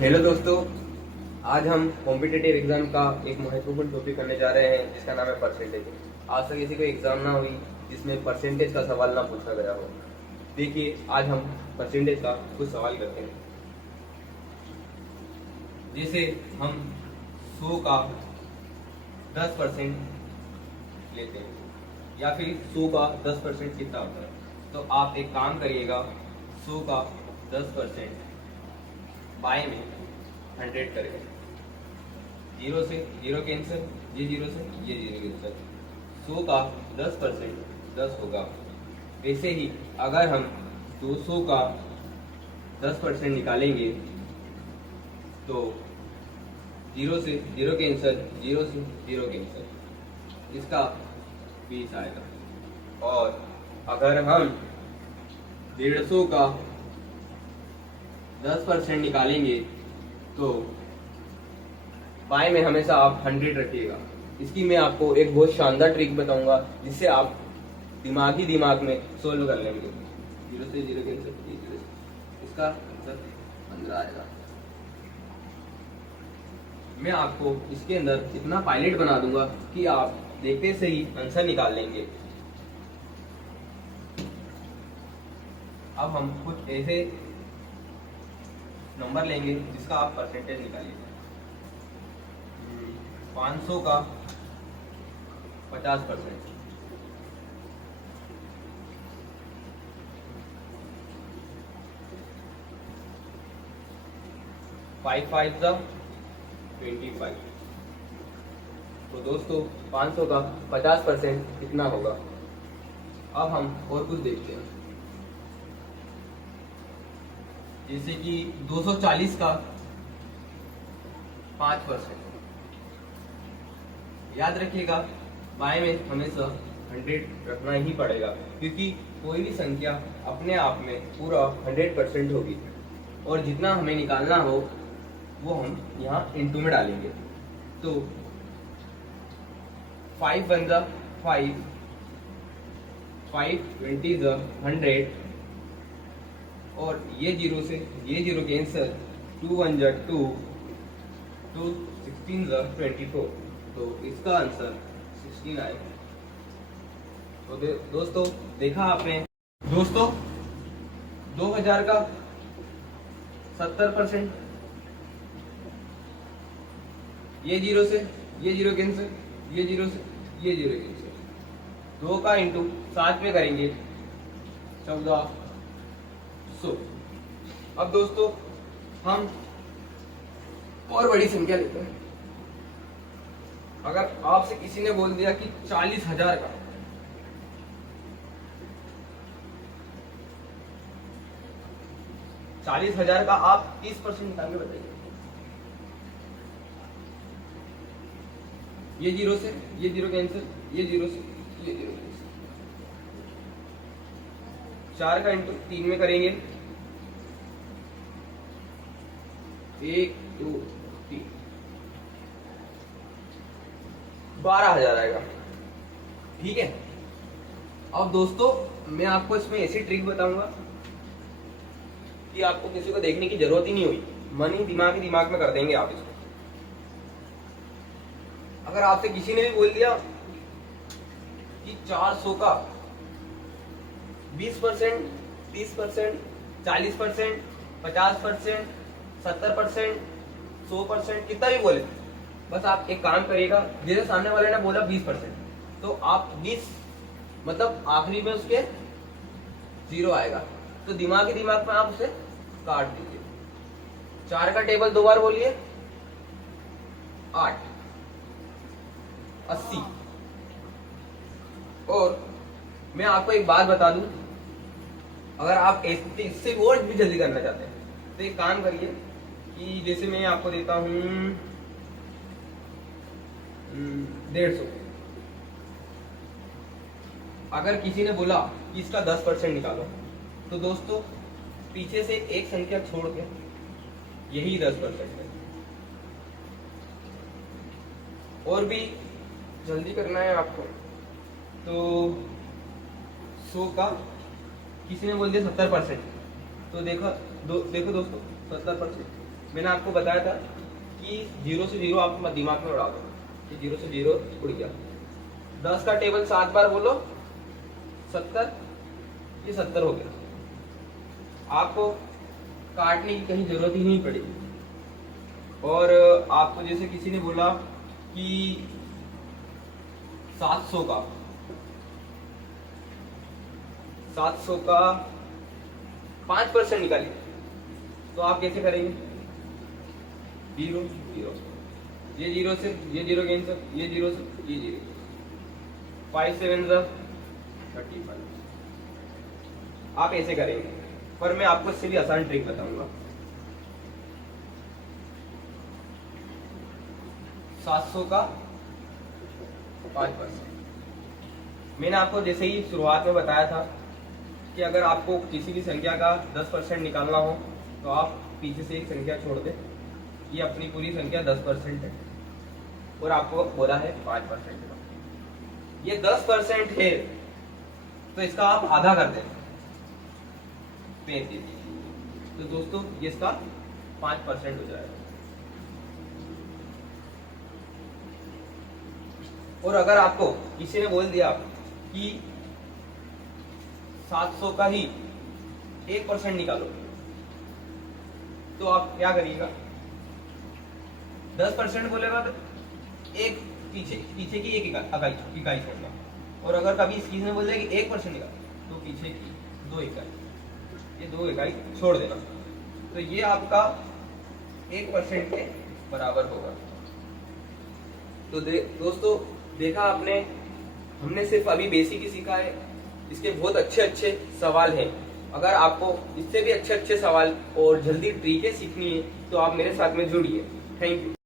Hello दोस्तों, आज हम कॉम्पिटिटिव एग्जाम का एक महत्वपूर्ण टॉपिक करने जा रहे हैं जिसका नाम है परसेंटेज। आज तक किसी को एग्जाम ना हुई जिसमें परसेंटेज का सवाल ना पूछा गया हो। देखिए, आज हम परसेंटेज का कुछ सवाल करते हैं। जैसे हम 100 का 10% लेते हैं या फिर 100 का 10% कितना होता है, तो आप एक काम करिएगा, 100 का 10% बाय में 100 करेगा। जीरो से जीरो कैंसिल, ये जीरो से ये जीरो कैंसिल, 100 का 10% 10 होगा। वैसे ही अगर हम 200 का 10% निकालेंगे तो जीरो से जीरो कैंसिल, जीरो से जीरो कैंसिल, इसका 20 आएगा। और अगर हम 150 का 10% निकालेंगे तो बाय में हमेशा आप 100 रखिएगा। इसकी मैं आपको एक बहुत शानदार ट्रिक बताऊंगा जिससे आप दिमाग में सोल्व कर लेंगे। जीरो से जीरो कैंसिल, इसका आंसर 15 आएगा। मैं आपको इसके अंदर इतना पायलट बना दूंगा कि आप देखते से ही आंसर निकाल लेंगे। अब हम कुछ ऐसे नंबर लेंगे जिसका आप परसेंटेज निकालिए। 500 का 50%, 5 5 25। तो दोस्तों, 500 का 50% कितना होगा? अब हम और कुछ देखते हैं। जैसे कि 240 का 5%। याद रखिएगा, बाय में हमेशा 100 रखना ही पड़ेगा क्योंकि कोई भी संख्या अपने आप में पूरा 100% होगी और जितना हमें निकालना हो वो हम यहाँ इंटू में डालेंगे। तो 5 बन जा 5, 5 20 100, और ये जीरो से ये जीरो कैंसिल, 2 1 2, 2 16 24। तो इसका आंसर 16 आएगा। तो दोस्तों, देखा आपने दोस्तों, 2000 का 70%, ये जीरो से ये जीरो कैंसिल, ये जीरो से ये जीरो कैंसिल, 2 का इंटू 7 में करेंगे 1400। अब दोस्तों, हम और बड़ी संख्या लेते हैं। अगर आपसे किसी ने बोल दिया कि 40,000 का 40,000 का आप 30% निकाल के बताइए। ये जीरो से ये जीरो कैंसिल, ये जीरो से ये जीरो कैंसिल, 4 का इंटू 3 में करेंगे, 1 2 3, 12,000 आएगा। ठीक है। अब दोस्तों, मैं आपको इसमें ऐसी ट्रिक बताऊंगा कि आपको किसी को देखने की जरूरत ही नहीं हुई, मन ही दिमाग में कर देंगे आप इसको। अगर आपसे किसी ने भी बोल दिया कि 400 का 20%, 30%, 40%, 50%, 70%, 100%, कितना भी बोले, बस आप एक काम करिएगा। जैसे सामने वाले ने बोला 20%, तो आप 20 मतलब आखिरी में उसके जीरो आएगा, तो दिमाग में आप उसे काट दीजिए। 4 का टेबल 2 बार बोलिए, 8 80। और मैं आपको एक बात बता दूं, अगर आप इससे और भी जल्दी करना चाहते हैं तो एक काम करिए कि जैसे मैं आपको देता हूं 150। अगर किसी ने बोला कि इसका 10% निकालो, तो दोस्तों पीछे से एक संख्या छोड़ के यही 10% है। और भी जल्दी करना है आपको, तो 100 का किसी ने बोल दिया 70%, तो देखो दोस्तों 70%, मैंने आपको बताया था कि 0 से 0 आप दिमाग में उड़ा दो कि 0 से 0 उड़ गया। 10 का टेबल 7 बार बोलो, 70, ये 70 हो गया। आपको काटने की कहीं जरूरत ही नहीं पड़ेगी। और आपको जैसे किसी ने बोला कि 700 का 5% निकालिए, तो आप कैसे करेंगे? 0 0, ये 0 से ये 0 कैंसिल, ये 0 से ये 0, 5 7 35। आप ऐसे करेंगे, पर मैं आपको इससे भी आसान ट्रिक बताऊंगा। 700 का 5%। मैंने आपको जैसे ही शुरुआत में बताया था कि अगर आपको किसी भी संख्या का 10% निकालना हो तो आप पीछे से एक संख्या छोड़ दें। ये अपनी पूरी संख्या 10% है और आपको बोला है 5%। ये 10% है तो इसका आप आधा कर दें, 35। तो दोस्तों ये इसका 5% हो जाएगा। और अगर आपको किसी ने बोल दिया कि 700 का ही 1% निकालो, तो आप क्या करिएगा? 10% बोलेगा तो एक पीछे की एक इकाई छोड़ना। और अगर कभी इस चीज में बोल दिया कि 1% निकालो, तो पीछे की 2 इकाई, ये 2 इकाई छोड़ देना। तो ये आपका 1% के बराबर होगा। तो दोस्तों देखा आपने, हमने सिर्फ अभी बेसिक ही सीखा है। इसके बहुत अच्छे अच्छे सवाल हैं। अगर आपको इससे भी अच्छे अच्छे सवाल और जल्दी ट्रिकें सीखनी है तो आप मेरे साथ में जुड़िए। Thank you.